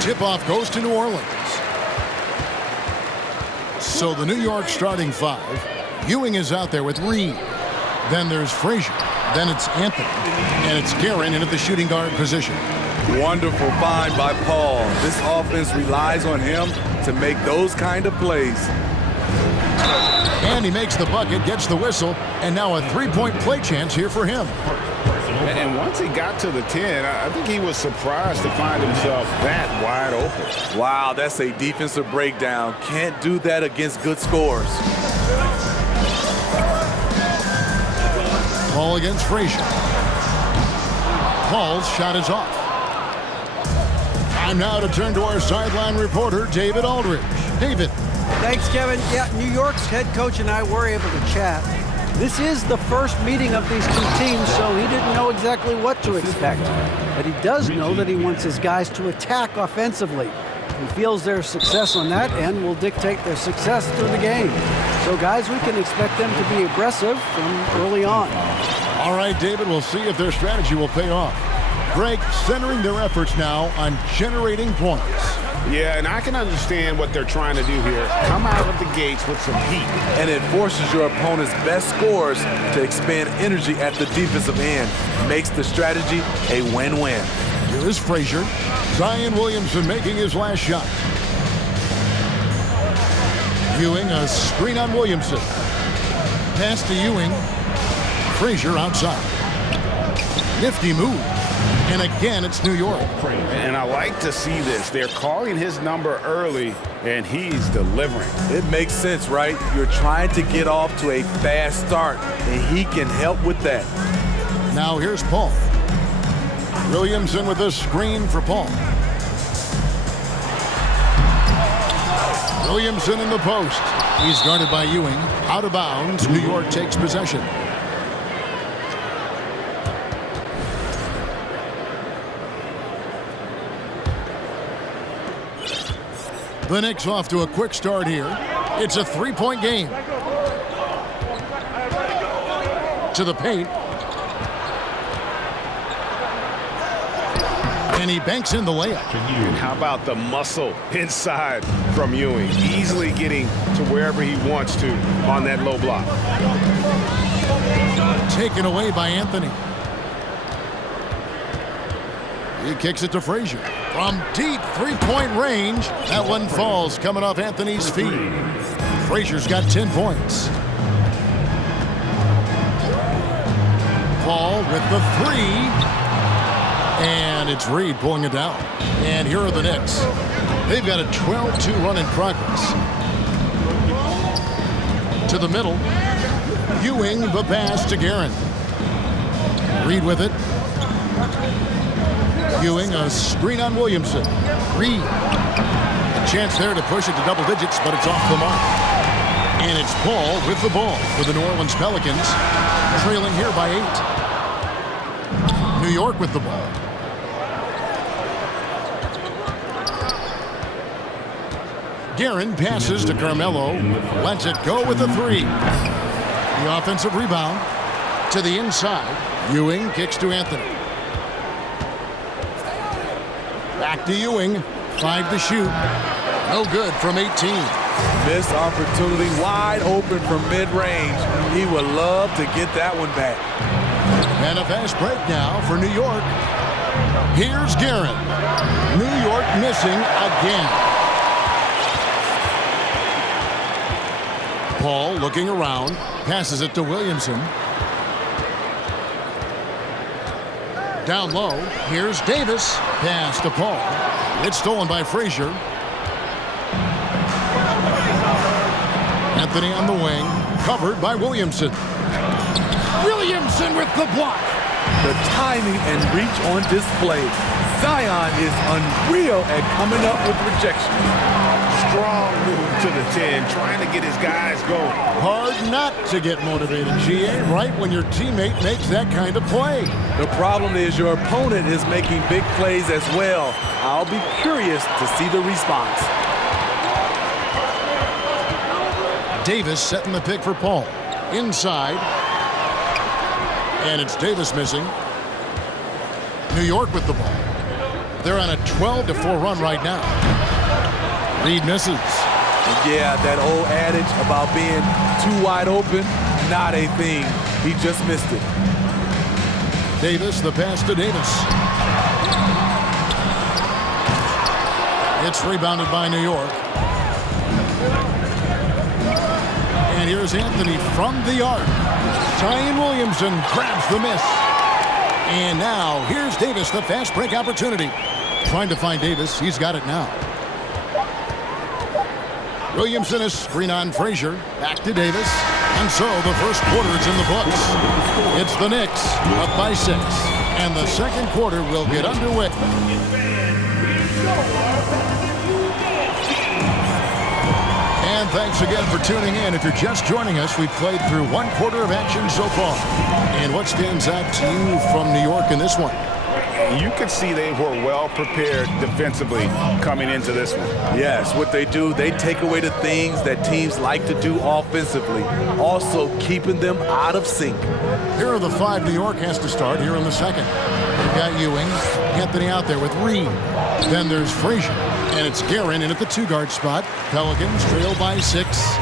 Tip-off goes to New Orleans. So the New York starting five. Ewing is out there with Reed. Then there's Frazier. Then it's Anthony. And it's Guerin in at the shooting guard position. Wonderful find by Paul. This offense relies on him to make those kind of plays. And he makes the bucket, gets the whistle, and now a three-point play chance here for him. And once he got to the 10, I think he was surprised to find himself that wide open. Wow, that's a defensive breakdown. Can't do that against good scores. Paul against Frazier. Paul's shot is off. Time now to turn to our sideline reporter, David Aldridge. David. Thanks, Kevin. Yeah, New York's head coach and I were able to chat. This is the first meeting of these two teams, so he didn't know exactly what to expect. But he does know that he wants his guys to attack offensively. He feels their success on that end will dictate their success through the game. So, guys, we can expect them to be aggressive from early on. All right, David, we'll see if their strategy will pay off. Greg centering their efforts now on generating points. Yeah, and I can understand what they're trying to do here. Come out of the gates with some heat. And it forces your opponent's best scorers to expend energy at the defensive end. Makes the strategy a win-win. Here is Frazier. Zion Williamson making his last shot. Ewing, a screen on Williamson. Pass to Ewing. Frazier outside. Nifty move. And again, it's New York. And I like to see this. They're calling his number early, and he's delivering. It makes sense, right? You're trying to get off to a fast start, and he can help with that. Now here's Paul. Williamson with a screen for Paul. Williamson in the post. He's guarded by Ewing. Out of bounds. New York takes possession. The Knicks off to a quick start here. It's a three-point game. To the paint. And he banks in the layup. And how about the muscle inside from Ewing? Easily getting to wherever he wants to on that low block. Taken away by Anthony. He kicks it to Frazier. From deep three-point range, that one falls coming off Anthony's feet. Frazier's got 10 points. Paul with the three. And it's Reed pulling it down. And here are the Knicks. They've got a 12-2 run in progress. To the middle. Ewing, the pass to Guerin. Reed with it. Ewing, a screen on Williamson. Reed. A chance there to push it to double digits, but it's off the mark. And it's Paul with the ball for the New Orleans Pelicans, trailing here by 8. New York with the ball. Guerin passes to Carmelo. Lets it go with the three. The offensive rebound to the inside. Ewing kicks to Anthony. Back to Ewing. 5 to shoot. No good from 18. Missed opportunity, wide open from mid-range. He would love to get that one back. And a fast break now for New York. Here's Guerin. New York missing again. Paul looking around. Passes it to Williamson. Down low. Here's Davis. Pass to Paul. It's stolen by Frazier. Anthony on the wing. Covered by Williamson. Williamson with the block. The timing and reach on display. Zion is unreal at coming up with rejection. Strong move to the 10, trying to get his guys going. Hard not to get motivated, GA, right when your teammate makes that kind of play. The problem is your opponent is making big plays as well. I'll be curious to see the response. Davis setting the pick for Paul. Inside. And it's Davis missing. New York with the ball. They're on a 12-4 run right now. Reed misses. Yeah, that old adage about being too wide open, not a thing. He just missed it. Davis, the pass to Davis. It's rebounded by New York. And here's Anthony from the arc. Zion Williamson grabs the miss. And now here's Davis, the fast break opportunity. Trying to find Davis. He's got it now. Williamson is screen on Frazier. Back to Davis. And so the first quarter is in the books. It's the Knicks up by 6. And the second quarter will get underway. And thanks again for tuning in. If you're just joining us, we've played through one quarter of action so far. And what stands out to you from New York in this one? You could see they were well prepared defensively coming into this one. Yes, what they do, they take away the things that teams like to do offensively, also keeping them out of sync. Here are the 5 New York has to start here in the second. They've got Ewing, Anthony out there with Reed. Then there's Frazier, and it's Guerin in at the 2-guard spot. Pelicans trail by 6.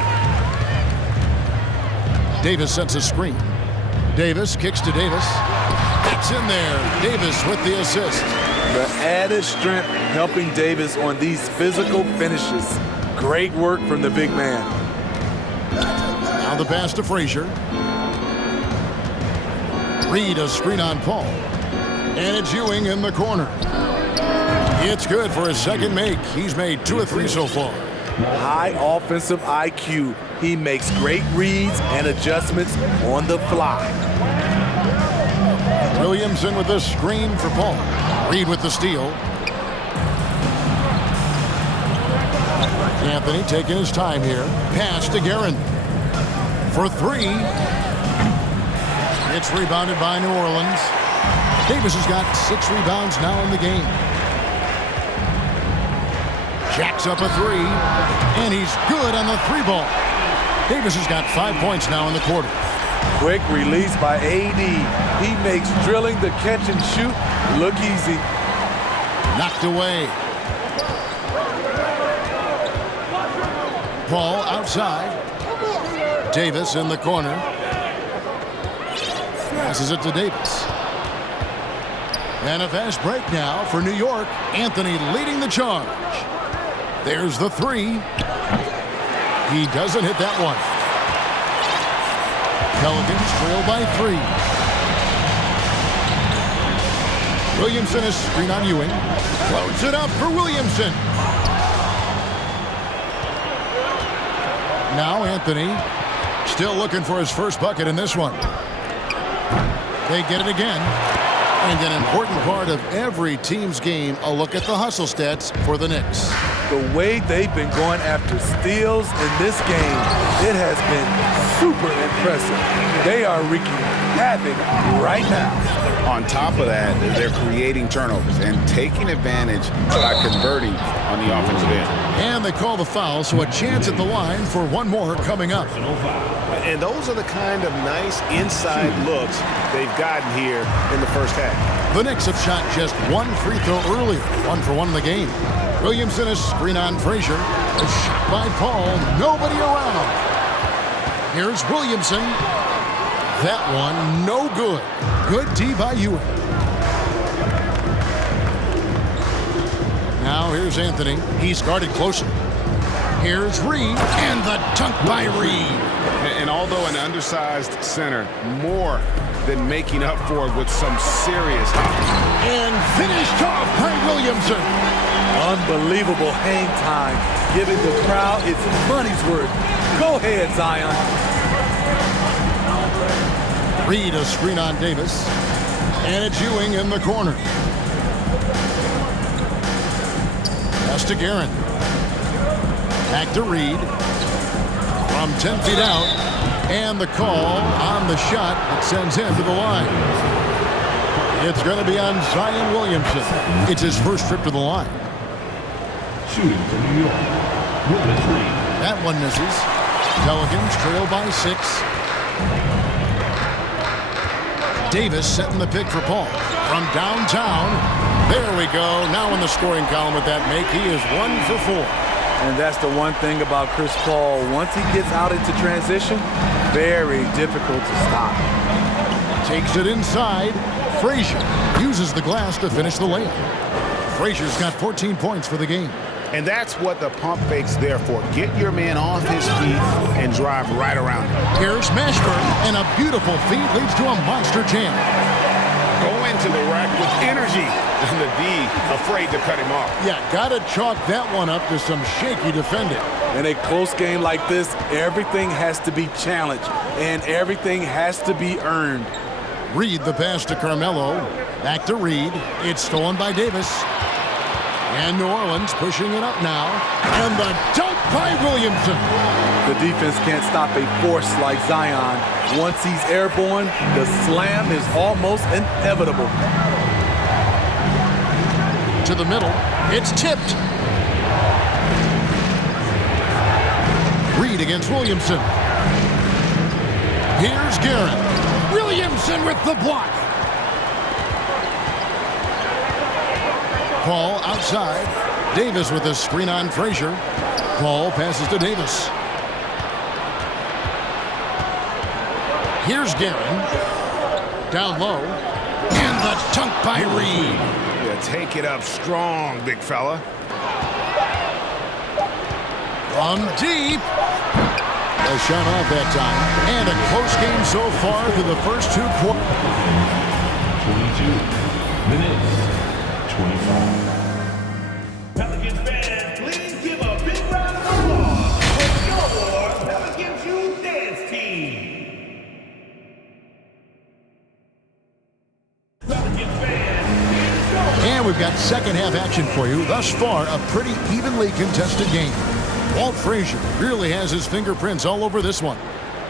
Davis sets a screen. Davis kicks to Davis. It's in there. Davis with the assist. The added strength helping Davis on these physical finishes. Great work from the big man. Now the pass to Frazier. Reed a screen on Paul. And it's Ewing in the corner. It's good for his second make. He's made 2 of 3 so far. High offensive IQ. He makes great reads and adjustments on the fly. Williamson with the screen for Paul. Reed with the steal. Anthony taking his time here. Pass to Guerin for 3. It's rebounded by New Orleans. Davis has got 6 rebounds now in the game. Jacks up a 3, and he's good on the 3-ball. Davis has got 5 points now in the quarter. Quick release by AD. He makes drilling the catch and shoot look easy. Knocked away. Paul outside. Davis in the corner. Passes it to Davis. And a fast break now for New York. Anthony leading the charge. There's the 3. He doesn't hit that one. Pelicans trail by 3. Williamson is screen on Ewing. Floats it up for Williamson. Now Anthony still looking for his first bucket in this one. They get it again. And an important part of every team's game, a look at the hustle stats for the Knicks. The way they've been going after steals in this game, it has been super impressive. They are wreaking havoc right now. On top of that, they're creating turnovers and taking advantage by converting on the offensive end. And they call the foul, so a chance at the line for one more coming up. And those are the kind of nice inside looks they've gotten here in the first half. The Knicks have shot just 1 free throw earlier, 1 for 1 in the game. Williamson is screen on Frazier. A shot by Paul, nobody around. Here's Williamson. That one, no good. Good D by Ewing. Now here's Anthony. He's guarded closer. Here's Reed, and the dunk by Reed. And although an undersized center, more than making up for it with some serious hops. And finished off by Williamson. Unbelievable hang time, giving the crowd its money's worth. Go ahead, Zion. Reed a screen on Davis. And it's Ewing in the corner. Pass to Guerin. Back to Reed. From 10 feet out. And the call on the shot that sends him to the line. It's going to be on Zion Williamson. It's his first trip to the line. Shooting for New York. That one misses. Pelicans trail by 6. Davis setting the pick for Paul. from downtown. There we go. Now in the scoring column with that make, he is 1 for 4. And that's the one thing about Chris Paul. Once he gets out into transition, very difficult to stop. Takes it inside. Frazier uses the glass to finish the layup. Frazier's got 14 points for the game. And that's what the pump fake's there for. Get your man off his feet and drive right around him. Here's Mashburn, and a beautiful feed leads to a monster jam. Go into the rack with energy, and the D afraid to cut him off. Yeah, gotta chalk that one up to some shaky defending. In a close game like this, everything has to be challenged, and everything has to be earned. Reed the pass to Carmelo. Back to Reed. It's stolen by Davis. And New Orleans pushing it up now. And the dunk by Williamson. The defense can't stop a force like Zion. Once he's airborne, the slam is almost inevitable. To the middle. It's tipped. Reed against Williamson. Here's Garrett. Williamson with the block. Paul outside. Davis with a screen on Frazier. Paul passes to Davis. Here's Guerin. Down low. And the dunk by Reed. Yeah, take it up strong, big fella. From deep. A shot off that time. And a close game so far through the first 2 quarters. 22 minutes. 25. Pelicans fans, please give a big round of applause for your Pelicans Youth Dance Team. Pelicans fans, here's And we've got second half action for you. Thus far, a pretty evenly contested game. Walt Frazier really has his fingerprints all over this one.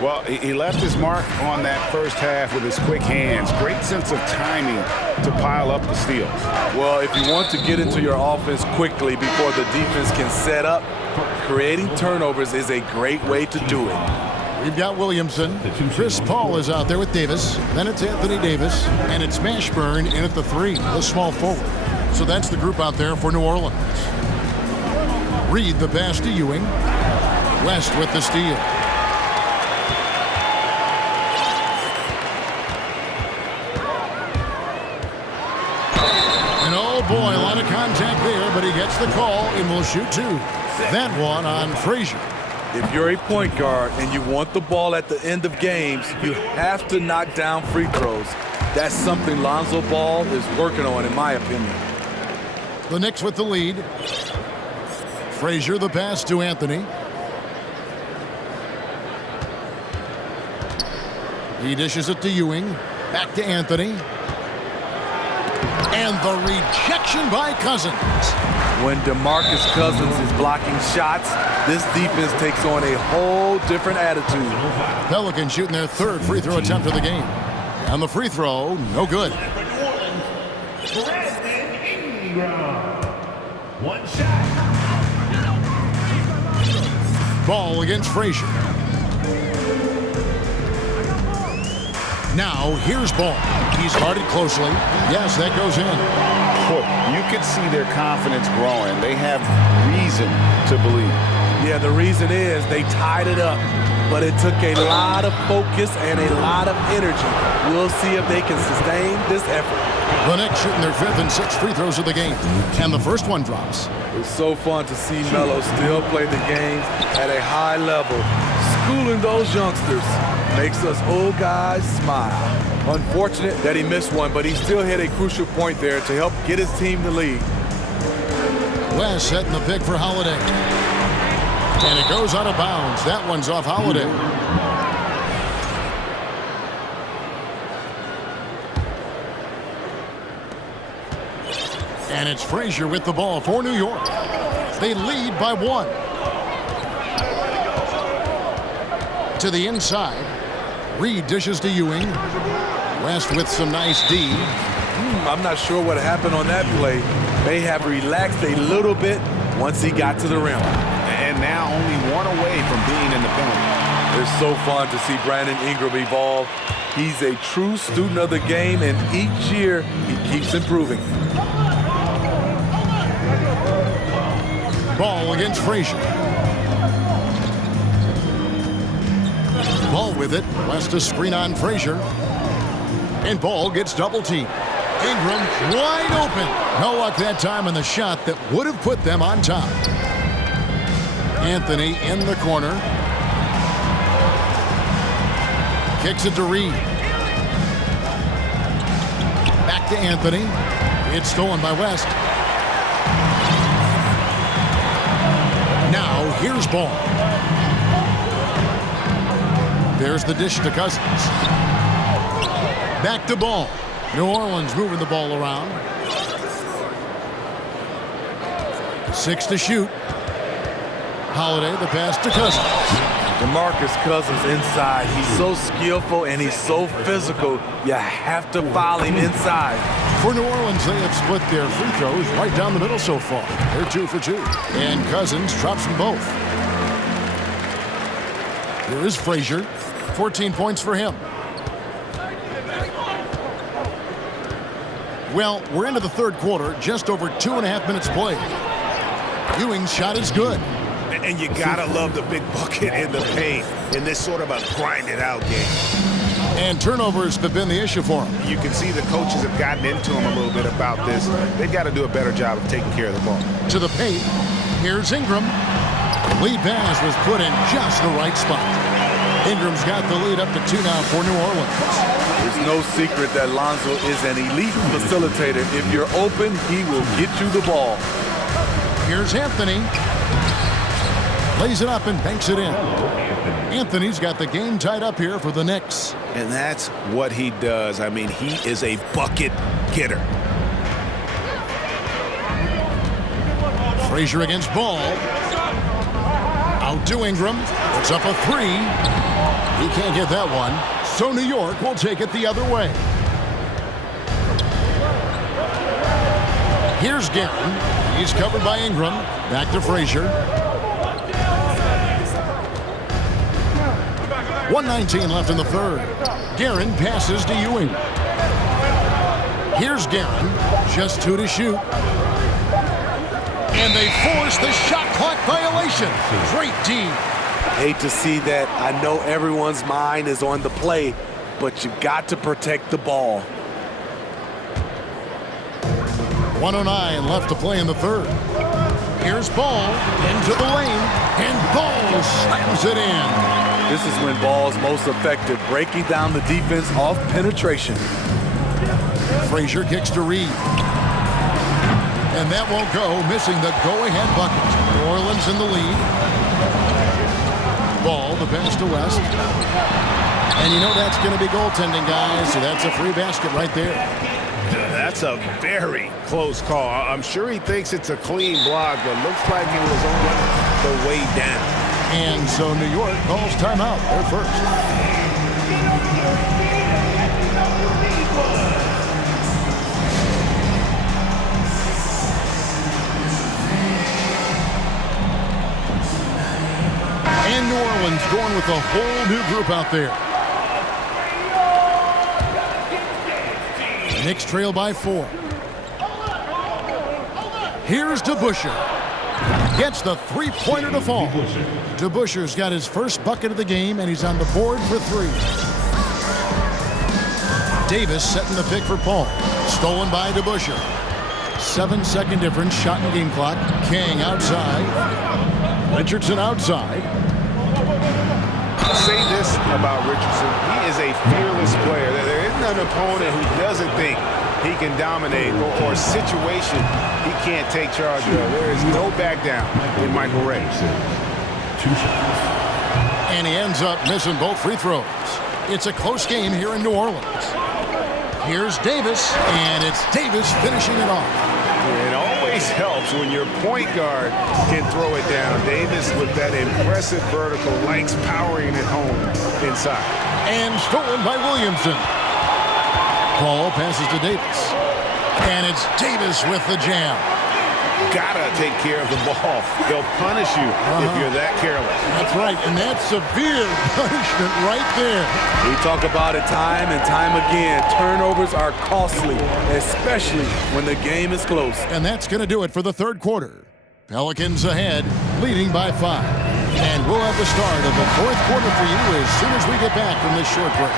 Well, he left his mark on that first half with his quick hands. Great sense of timing to pile up the steals. Well, if you want to get into your offense quickly before the defense can set up, creating turnovers is a great way to do it. We've got Williamson. Chris Paul is out there with Davis. Then it's Anthony Davis. And it's Mashburn in at the 3, the small forward. So that's the group out there for New Orleans. Reed the pass to Ewing. West with the steal. And oh boy, a lot of contact there, but he gets the call and will shoot 2. That one on Frazier. If you're a point guard and you want the ball at the end of games, you have to knock down free throws. That's something Lonzo Ball is working on, in my opinion. The Knicks with the lead. Frazier the pass to Anthony. He dishes it to Ewing. Back to Anthony. And the rejection by Cousins. When DeMarcus Cousins is blocking shots, this defense takes on a whole different attitude. Pelicans shooting their 3rd free throw attempt of the game. And the free throw, no good. one shot. Ball against Frazier. Now, here's Ball. He's guarded closely. Yes, that goes in. You can see their confidence growing. They have reason to believe. Yeah, the reason is they tied it up, but it took a lot of focus and a lot of energy. We'll see if they can sustain this effort. The Knicks shooting their 5th and 6th free throws of the game. And the first one drops. It's so fun to see Melo still play the game at a high level. Schooling those youngsters makes us old guys smile. Unfortunate that he missed one, but he still hit a crucial point there to help get his team the lead. West setting the pick for Holiday. And it goes out of bounds. That one's off Holiday. And it's Frazier with the ball for New York. They lead by 1. To the inside. Reed dishes to Ewing. West with some nice D. I'm not sure what happened on that play. May have relaxed a little bit once he got to the rim. And now only 1 away from being in the penalty. It's so fun to see Brandon Ingram evolve. He's a true student of the game, and each year he keeps improving. Ball against Frazier. Ball with it. West a screen on Frazier. And Ball gets double teamed. Ingram wide open. No luck that time on the shot that would have put them on top. Anthony in the corner. Kicks it to Reed. Back to Anthony. It's stolen by West. Now here's Ball. There's the dish to Cousins. Back to Ball. New Orleans moving the ball around. 6 to shoot. Holiday, the pass to Cousins. DeMarcus Cousins inside. He's so skillful and he's so physical. You have to foul him inside. For New Orleans, they have split their free throws right down the middle so far. They're 2 for 2. And Cousins drops them both. Here is Frazier. 14 points for him. Well, we're into the third quarter, just over 2.5 minutes played. Ewing's shot is good. And you gotta love the big bucket in the paint in this sort of a grind-it-out game. And turnovers have been the issue for him. You can see the coaches have gotten into him a little bit about this. They've got to do a better job of taking care of the ball. To the paint. Here's Ingram. Lead pass was put in just the right spot. Ingram's got the lead up to 2 now for New Orleans. There's no secret that Lonzo is an elite facilitator. If you're open, he will get you the ball. Here's Anthony. Lays it up and banks it in. Anthony's got the game tied up here for the Knicks. And that's what he does. I mean, he is a bucket getter. Frazier against Ball. Out to Ingram. It's up a 3. He can't get that one. So New York will take it the other way. Here's Guerin. He's covered by Ingram. Back to Frazier. 1:19 left in the third. Guerin passes to Ewing. Here's Guerin. Just 2 to shoot. And they force the shot clock violation. Great D. Hate to see that. I know everyone's mind is on the play, but you've got to protect the ball. 1:09 left to play in the third. Here's Ball into the lane, and Ball slams it in. This is when Ball's most effective, breaking down the defense off penetration. Frazier kicks to Reed. And that won't go, missing the go-ahead bucket. New Orleans in the lead. Ball, the pass to West. And you know that's going to be goaltending, guys, so that's a free basket right there. That's a very close call. I'm sure he thinks it's a clean block, but looks like it was on the way down. And so New York calls timeout. They're first. And New Orleans going with a whole new group out there. Knicks trail by 4. Here's DeBusschere. Gets the three-pointer to fall. DeBusschere's got his first bucket of the game, and he's on the board for 3. Davis setting the pick for Paul. Stolen by DeBusschere. 7-second difference, shot and game clock. King outside. Richardson outside. I'll say this about Richardson. He is a fearless player. There isn't an opponent who doesn't think he can dominate or situation he can't take charge of. There is no back down in Michael Ray. 2 shots. And he ends up missing both free throws. It's a close game here in New Orleans. Here's Davis, and it's Davis finishing it off. It always helps when your point guard can throw it down. Davis with that impressive vertical likes powering it home inside. And stolen by Williamson. Ball passes to Davis. And it's Davis with the jam. gotta take care of the ball. They'll punish you if you're that careless. That's right, and that's severe punishment right there. We talk about it time and time again. Turnovers are costly, especially when the game is close. And that's going to do it for the third quarter. Pelicans ahead, leading by 5. And we'll have the start of the fourth quarter for you as soon as we get back from this short break.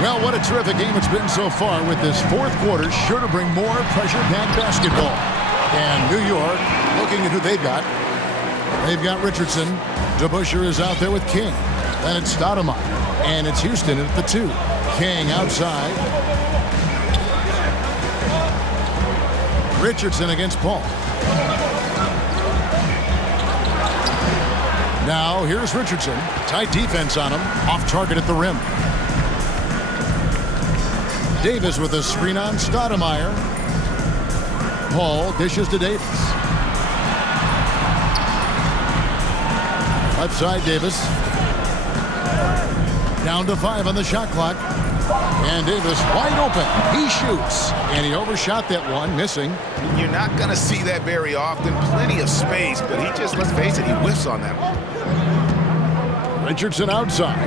Well, what a terrific game it's been so far, with this fourth quarter sure to bring more pressure-packed basketball. And New York, looking at who they've got. They've got Richardson. DeBusschere is out there with King. Then it's Stoudemire. And it's Houston at the 2. King outside. Richardson against Paul. Now, here's Richardson. Tight defense on him. Off target at the rim. Davis with a screen on Stoudemire. Paul dishes to Davis. Left side, Davis. Down to 5 on the shot clock. And Davis wide open. He shoots. And he overshot that one, missing. You're not going to see that very often. Plenty of space, but he just, let's face it, he whiffs on that one. Richardson outside.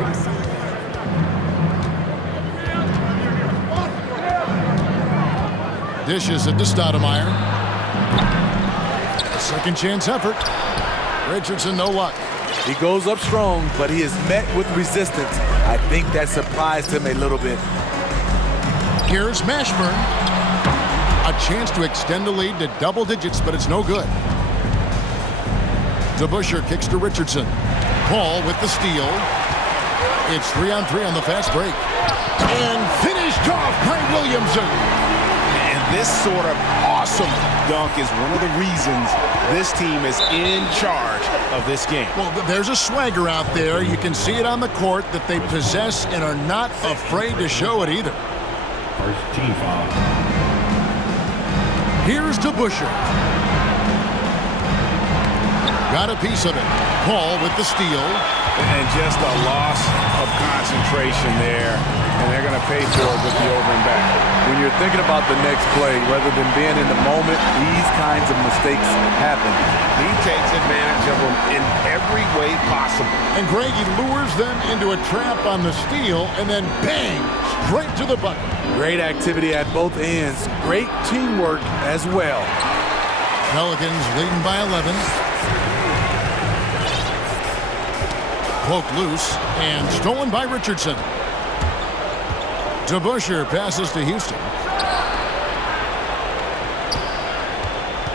Dishes it to Stoudemire. Second chance effort. Richardson, no luck. He goes up strong, but he is met with resistance. I think that surprised him a little bit. Here's Mashburn. A chance to extend the lead to double digits, but it's no good. DeBusschere kicks to Richardson. Paul with the steal. It's 3-on-3 on the fast break. And finished off by Williamson. And this sort of awesome dunk is one of the reasons this team is in charge of this game. Well, there's a swagger out there. You can see it on the court that they possess and are not afraid to show it either. First team foul. Here's DeBusschere. Got a piece of it. Paul with the steal. And just a loss of concentration there. And they're going to pay for it with the over and back. When you're thinking about the next play, rather than being in the moment, these kinds of mistakes happen. He takes advantage of them in every way possible. And Greg, he lures them into a trap on the steal, and then bang, straight to the bucket. Great activity at both ends. Great teamwork as well. Pelicans leading by 11. Poked loose and stolen by Richardson. DeBusschere passes to Houston.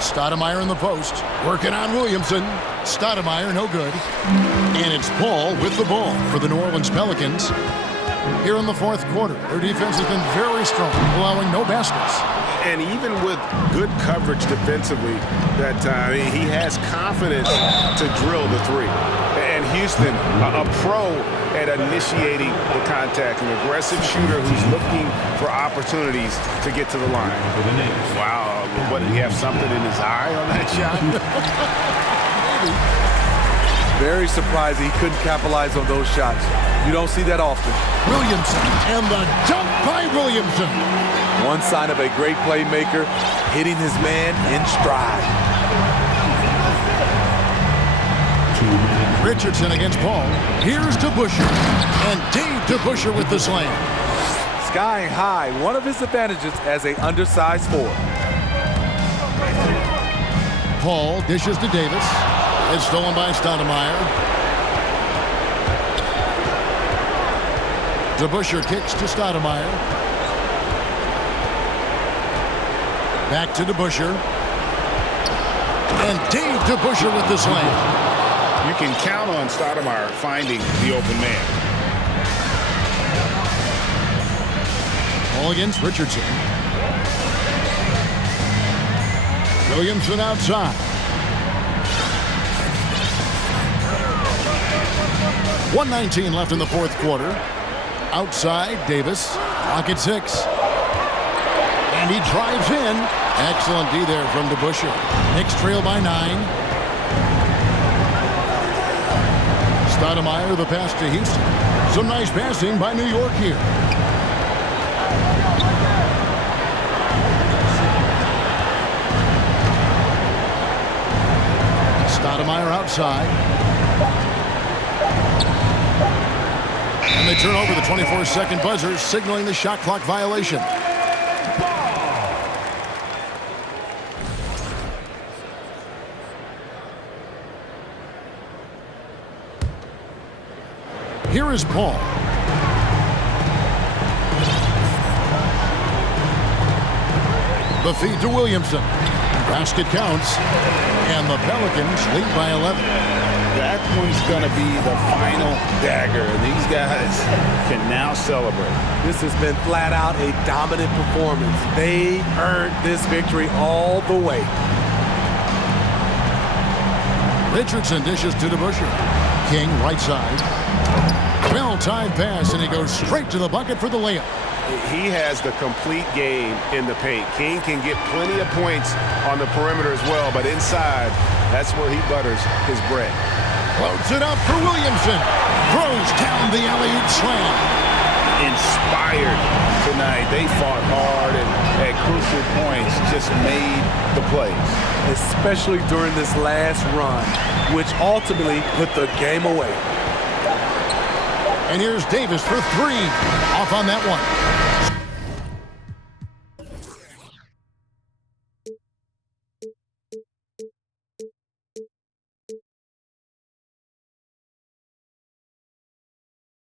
Stoudemire in the post, working on Williamson. Stoudemire, no good. And it's Paul with the ball for the New Orleans Pelicans. Here in the fourth quarter, their defense has been very strong, allowing no baskets. And even with good coverage defensively, that he has confidence to drill the three. And Houston, a pro at initiating the contact, an aggressive shooter who's looking for opportunities to get to the line. Wow, what, did he have something in his eye on that shot? Very surprised he couldn't capitalize on those shots. You don't see that often. Williamson, and the dunk by Williamson. One sign of a great playmaker, hitting his man in stride. 2 minutes. Richardson against Paul. Here's DeBusschere. And Dave DeBusschere with the slam. Skying high, one of his advantages as an undersized forward. Paul dishes to Davis. It's stolen by Stoudemire. DeBusschere kicks to Stoudemire. Back to DeBusschere. And Dave DeBusschere with the slam. You can count on Stoudemire finding the open man. All against Richardson. Williamson outside. .119 left in the fourth quarter. Outside, Davis. Clock at 6. And he drives in. Excellent D there from DeBusschere. Knicks trail by 9. Stoudemire the pass to Houston. Some nice passing by New York here. outside. And they turn over the 24-second buzzer, signaling the shot clock violation. Here is Paul. The feed to Williamson. Basket counts. And the Pelicans lead by 11. That one's going to be the final dagger. These guys can now celebrate. This has been flat out a dominant performance. They earned this victory all the way. Richardson dishes to DeBusschere. King right side. Well-timed pass, and he goes straight to the bucket for the layup. He has the complete game in the paint. King can get plenty of points on the perimeter as well, but inside, that's where he butters his bread. Floats it up for Williamson. Throws down the alley-oop slam. Inspired tonight. They fought hard and at crucial points just made the plays. Especially during this last run, which ultimately put the game away. And here's Davis for three. Off on that one.